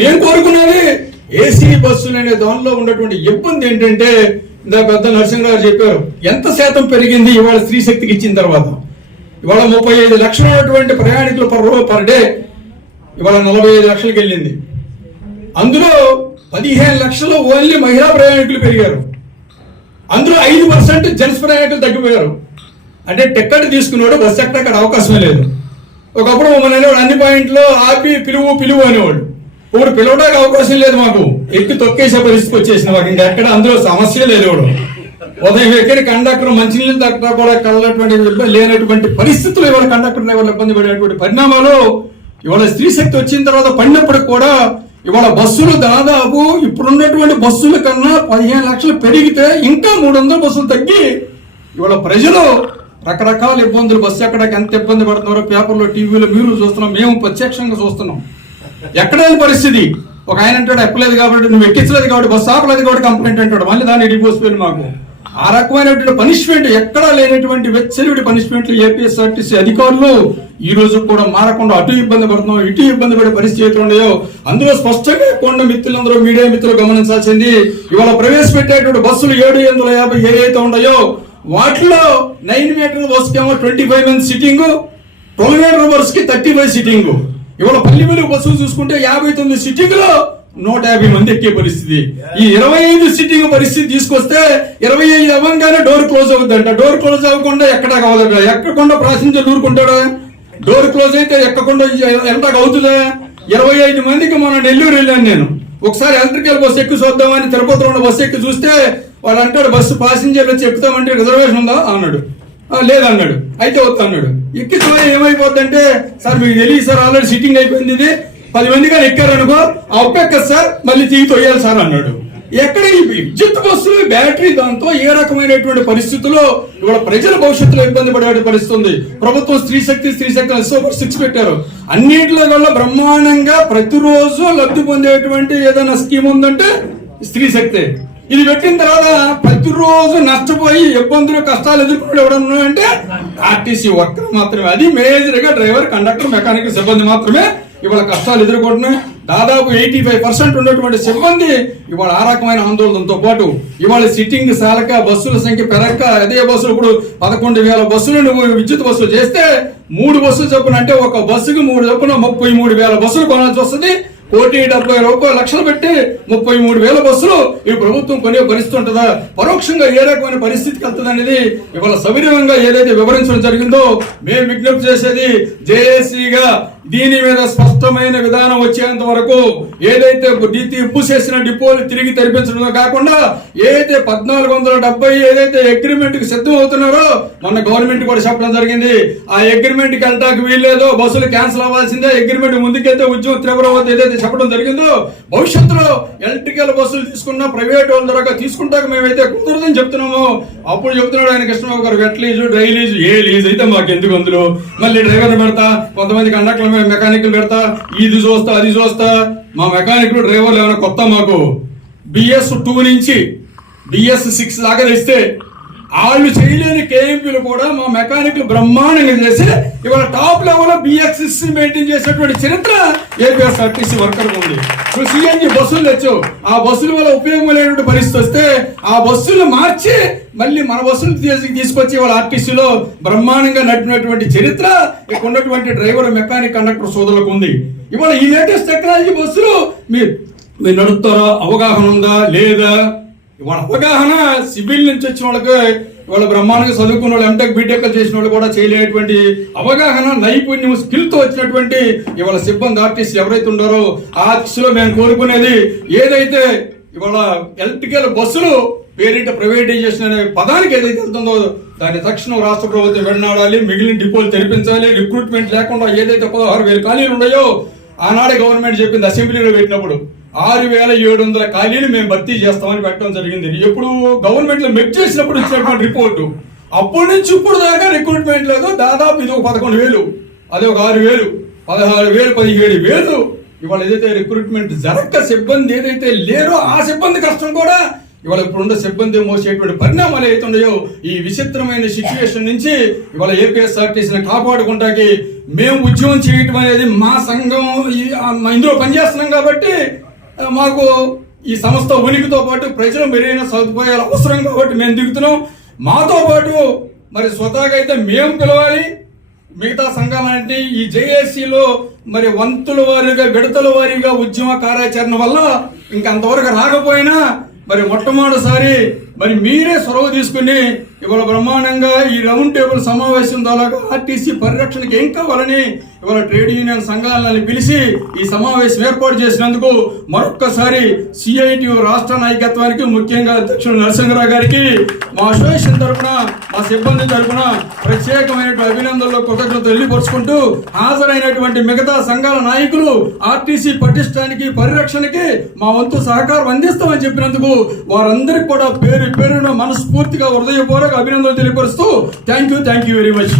మేము కోరుకున్నది ఏసీ బస్సులు అనే దానిలో ఉన్నటువంటి ఇబ్బంది ఏంటంటే, ఇందా పెద్ద నరసింహరావు చెప్పారు, ఎంత శాతం పెరిగింది ఇవాళ స్త్రీ శక్తికి ఇచ్చిన తర్వాత. ఇవాళ 35 లక్షలు ఉన్నటువంటి ప్రయాణికులు పర్ డే ఇవాళ 45 లక్షలకు వెళ్ళింది. అందులో 15 లక్షలు ఓన్లీ మహిళా ప్రయాణికులు పెరిగారు. అందులో 5% జెంట్స్ ప్రయాణికులు తగ్గిపోయారు. అంటే టికెట్ తీసుకున్నాడు బస్సు ఎక్కడ అవకాశమే లేదు. ఒకప్పుడు మన అన్ని పాయింట్లో ఆపి పిలువు అనేవాడు. ఇప్పుడు పిలవడానికి అవకాశం లేదు, మాకు ఎక్కి తొక్కేసే పరిస్థితికి వచ్చేసింది. మాకు ఇంకెక్కడ అందులో సమస్య లేదు. ఉదయం ఎక్కడి కండక్టర్ మంచినీళ్ళు తగ్గ కూడా కళ్ళటువంటి లేనటువంటి పరిస్థితులు ఇవాళ కండక్టర్ డ్రైవర్లు ఇబ్బంది పడేటువంటి పరిణామాలు ఇవాళ స్త్రీ శక్తి వచ్చిన తర్వాత పడినప్పుడు కూడా ఇవాళ బస్సులు దాదాపు ఇప్పుడున్నటువంటి బస్సుల కన్నా 15 లక్షలు పెరిగితే ఇంకా 300 బస్సులు తగ్గి ఇవాళ ప్రజలు రకరకాల ఇబ్బందులు, బస్సు ఎక్కడానికి ఎంత ఇబ్బంది పడుతున్నారో పేపర్లో టీవీలో మీరు చూస్తున్నాం, మేము ప్రత్యక్షంగా చూస్తున్నాం. ఎక్కడైనా పరిస్థితి ఒక ఆయన అంటాడు ఎక్కలేదు కాబట్టి, నువ్వు ఎక్కించలేదు కాబట్టి, బస్సు ఆపలేదు కాబట్టి కంప్లైంట్ అంటాడు, మళ్ళీ దాన్ని ఇడిపోసిపోయింది. మాకు ఆ రకమైనటువంటి పనిష్మెంట్ ఎక్కడా లేనటువంటి వెచ్చరివిడి పనిష్మెంట్లు ఏపీఎస్ఆర్టీసీ అధికారులు ఈ రోజు కూడా మారకుండా అటు ఇబ్బంది పడుతున్నాం, ఇటు ఇబ్బంది పడే పరిస్థితులు ఉన్నాయో అందులో స్పష్టంగా కొండ మిత్రులందరూ, మీడియా మిత్రులు గమనించాల్సింది, ఇవాళ ప్రవేశపెట్టేటువంటి బస్సులు 750 ఏవైతే ఉన్నాయో వాటిలో 9 మీటర్ బస్సుకేమో 25 మంది సిట్టింగ్, 12 మీటర్ బస్సుకి 35 సిట్టింగ్. ఇవాళ పల్లిమేలు బస్సులు చూసుకుంటే 59 సిట్టింగ్ లో 150 మంది ఎక్కే పరిస్థితి. ఈ 25 సిట్టింగ్ పరిస్థితి తీసుకొస్తే 25 అవ్వగానే డోర్ క్లోజ్ అవుతుందంట. డోర్ క్లోజ్ అవ్వకుండా ఎక్కడా కావాలంట, ఎక్కకుండా ప్యాసింజర్ ఊరుకుంటాడా? డోర్ క్లోజ్ అయితే ఎక్కకుండా ఎంతగా అవుతుందా? 25 మందికి మనం నెల్లూరు వెళ్ళాను నేను. ఒకసారి ఎలక్ట్రికల్ బస్సు ఎక్కి చూద్దామని తిరుపతిలో ఉన్న బస్సు ఎక్కి చూస్తే వాడు అంటాడు, బస్సు ప్యాసింజర్లు వచ్చి ఎక్కుతామంటే రిజర్వేషన్ ఉందా అన్నాడు. లేదన్నాడు. అయితే వద్దు అన్నాడు. ఎక్కి ఏమైపోద్ది అంటే, సార్ మీకు తెలియదు సార్, ఆల్రెడీ సిట్టింగ్ అయిపోయింది, ఇది 10 మంది కానీ ఎక్కారనుకో ఒక్కెక్కదు సార్, మళ్ళీ తిరిగి తొయ్యాలి సార్ అన్నాడు. ఎక్కడ ఈ విద్యుత్ బస్సులు బ్యాటరీ దాంతో ఏ రకమైనటువంటి పరిస్థితుల్లో ఇవాళ ప్రజల భవిష్యత్తులో ఇబ్బంది పడే పరిస్థితి ఉంది. ప్రభుత్వం స్త్రీ శక్తి సూపర్ 6 పెట్టారు. అన్నింటిలో వల్ల బ్రహ్మాండంగా ప్రతిరోజు లబ్ధి పొందేటువంటి ఏదైనా స్కీమ్ ఉందంటే స్త్రీ శక్తి. ఇది పెట్టిన తర్వాత ప్రతిరోజు నష్టపోయి ఇబ్బందులు కష్టాలు ఎదుర్కొనే ఎవడన్నా అంటే ఆర్టీసీ వర్కర్ మాత్రమే. అది మేజర్ గా డ్రైవర్, కండక్టర్, మెకానిక్ సిబ్బంది మాత్రమే ఇవాళ కష్టాలు ఎదుర్కొంటున్నాయి. దాదాపు 85% ఉన్నటువంటి సిబ్బంది ఇవాళ ఆ రకమైన ఆందోళనతో పాటు ఇవాళ సిట్టింగ్ సాలక, బస్సుల సంఖ్య పెరగక, అదే బస్సులు ఇప్పుడు 11,000 బస్సులు నువ్వు విద్యుత్ బస్సులు చేస్తే 3 బస్సులు చొప్పున అంటే ఒక బస్సుకి 3 చొప్పున 33,000 బస్సులు కొనాల్సి వస్తుంది. 1,70,00,000 పెట్టి 33,000 బస్సులు ఈ ప్రభుత్వం కొనే పరిస్థితి ఉంటుందా? పరోక్షంగా ఏ రకమైన పరిస్థితికి వెళ్తుంది అనేది ఇవాళ సవివరంగా ఏదైతే వివరించడం జరిగిందో మేము విజ్ఞప్తి చేసేది జేఏసీగా దీని మీద స్పష్టమైన విధానం వచ్చేంత వరకు ఏదైతే మూసేసిన డిపోలు తిరిగి తెరిపించడమే కాకుండా ఏదైతే 1470 ఏదైతే అగ్రిమెంట్ కి సిద్ధం అవుతున్నారో మొన్న గవర్నమెంట్ కూడా చెప్పడం జరిగింది. ఆ అగ్రిమెంట్ కి వెళ్ళటానికి వీల్లేదో, బస్సులు క్యాన్సిల్ అవ్వాల్సిందే, అగ్రిమెంట్ ముందుకెళ్తే ఉద్యమం తీవ్రవద్దు ఏదైతే చెప్పడం జరిగిందో భవిష్యత్తులో ఎలక్ట్రికల్ బస్సులు తీసుకున్నా ప్రైవేట్ వాళ్ళ ద్వారా తీసుకుంటాక మేమైతే కుదరదని చెప్తున్నామో అప్పుడు చెప్తున్నాడు ఆయన కృష్ణబాబు గారు, వెట్ లీజు, డ్రై లీజు, ఏ లీజ్ అయితే మాకు ఎందుకు, అందులో మళ్ళీ డ్రైవర్లు పెడతా, కొంతమంది కండక్టర్లు మెకానికల్ పెడతా, ఇది చూస్తా అది చూస్తా. మా మెకానికల్ డ్రైవర్లు ఏమైనా కొత్త? మాకు BS2 నుంచి BS6 దాకా తెస్తే వాళ్ళు చేయలేని కేఎంపీలు కూడా మా మెకానికల్ బ్రహ్మాండంగా చేసి ఇవాళ టాప్ లెవెల్ BS6 మెయింటైన్ చేసేటువంటి చరిత్ర ఏపీఎస్ఆర్టీసీ వర్కర్ ఉంది. ఇప్పుడు CNG బస్సులు తెచ్చు, ఆ బస్సుల వల్ల ఉపయోగం లేనటువంటి పరిస్థితి వస్తే ఆ బస్సులు మార్చి మళ్ళీ మన బస్సులు తీసుకొచ్చి వాళ్ళ ఆర్టీసీలో బ్రహ్మాండంగా నడిపినటువంటి చరిత్ర ఇక్కడ ఉన్నటువంటి డ్రైవర్, మెకానిక్, కండక్టర్ సోదరులకు ఉంది. ఇవాళ ఈ లేటెస్ట్ టెక్నాలజీ బస్సులు మీరు నడుపుతారా? అవగాహన ఉందా లేదా? ఇవాళ అవగాహన సివిల్ నుంచి వచ్చిన వాళ్ళకి, ఇవాళ బ్రహ్మాండంగా చదువుకున్న వాళ్ళు, ఎంటెక్ బీటెక్ చేసిన వాళ్ళు కూడా చేయలేనటువంటి అవగాహన, నైపుణ్యం, స్కిల్ తో వచ్చినటువంటి ఇవాళ సిబ్బంది ఆర్టీసీ ఎవరైతే ఉన్నారో ఆ ఆర్టీసీలో మేము కోరుకునేది ఏదైతే ఇవాళ ఎలక్ట్రికల్ బస్సులు పేరిట ప్రైవేటైజేషన్ అనే పదానికి ఏదైతే వెళ్తుందో దాన్ని తక్షణం రాష్ట్ర ప్రభుత్వం వెన్నాడాలి, మిగిలిన డిపోలు తెరిపించాలి. రిక్రూట్మెంట్ లేకుండా ఏదైతే 16,000 ఖాళీలు ఉన్నాయో ఆనాడే గవర్నమెంట్ చెప్పింది అసెంబ్లీలో పెట్టినప్పుడు 6,700 ఖాళీలు మేము భర్తీ చేస్తామని పెట్టడం జరిగింది. ఎప్పుడు గవర్నమెంట్ లో మెట్ చేసినప్పుడు ఇచ్చినటువంటి రిపోర్టు. అప్పటి నుంచి ఇప్పుడు దాకా రిక్రూట్మెంట్ లేదు. దాదాపు ఇది ఒక 11,000, అదే ఒక 6,000, 16,000, 17,000 ఇవాళ ఏదైతే రిక్రూట్మెంట్ జరగక సిబ్బంది ఏదైతే లేరో ఆ సిబ్బంది కష్టం కూడా ఇవాళ ఇప్పుడున్న సిబ్బంది మోసేటువంటి పరిణామాలు అవుతున్నాయో ఈ విచిత్రమైన సిచ్యువేషన్ నుంచి ఇవాళ ఏపీఎస్ఆర్టీసీని కాపాడుకుంటాకి మేము ఉద్యమం చేయటం అనేది మా సంఘం ఇందులో పనిచేస్తున్నాం కాబట్టి మాకు ఈ సంస్థ ఉనికితో పాటు ప్రజలు మెరుగైన సదుపాయాలు అవసరం కాబట్టి మేము దిగుతున్నాం. మాతో పాటు మరి స్వతహాగా అయితే మేము పిలవాలి, మిగతా సంఘాలన్నింటినీ ఈ జేఏసీలో మరి వంతుల వారీగా విడతల వారీగా ఉద్యమ కార్యాచరణ వల్ల ఇంకా అంతవరకు రాకపోయినా మరి మొట్టమొదటిసారి మరి మీరే చొరవ తీసుకుని ఇవాళ బ్రహ్మాండంగా ఈ రౌండ్ టేబుల్ సమావేశం ద్వారా ఆర్టీసీ పరిరక్షణకి ఏం కావాలని ఇవాళ ట్రేడ్ యూనియన్ సంఘాలను పిలిచి ఈ సమావేశం ఏర్పాటు చేసినందుకు మరొక్కసారి సిఐటియు రాష్ట్ర నాయకత్వానికి, ముఖ్యంగా అధ్యక్షుడు నరసింహరావు గారికి మా అసోసియేషన్ తరఫున, మా సిబ్బంది తరఫున ప్రత్యేకమైన అభినందనలు, కృతజ్ఞతలు తెలియపరుచుకుంటూ హాజరైనటువంటి మిగతా సంఘాల నాయకులు ఆర్టీసీ పటిష్టానికి, పరిరక్షణకి మా వంతు సహకారం అందిస్తామని చెప్పినందుకు వారందరికీ కూడా పేరు పేరున మనస్ఫూర్తిగా హృదయపూర్వక అభినందనలు తెలియపరుస్తూ థ్యాంక్ యూ వెరీ మచ్.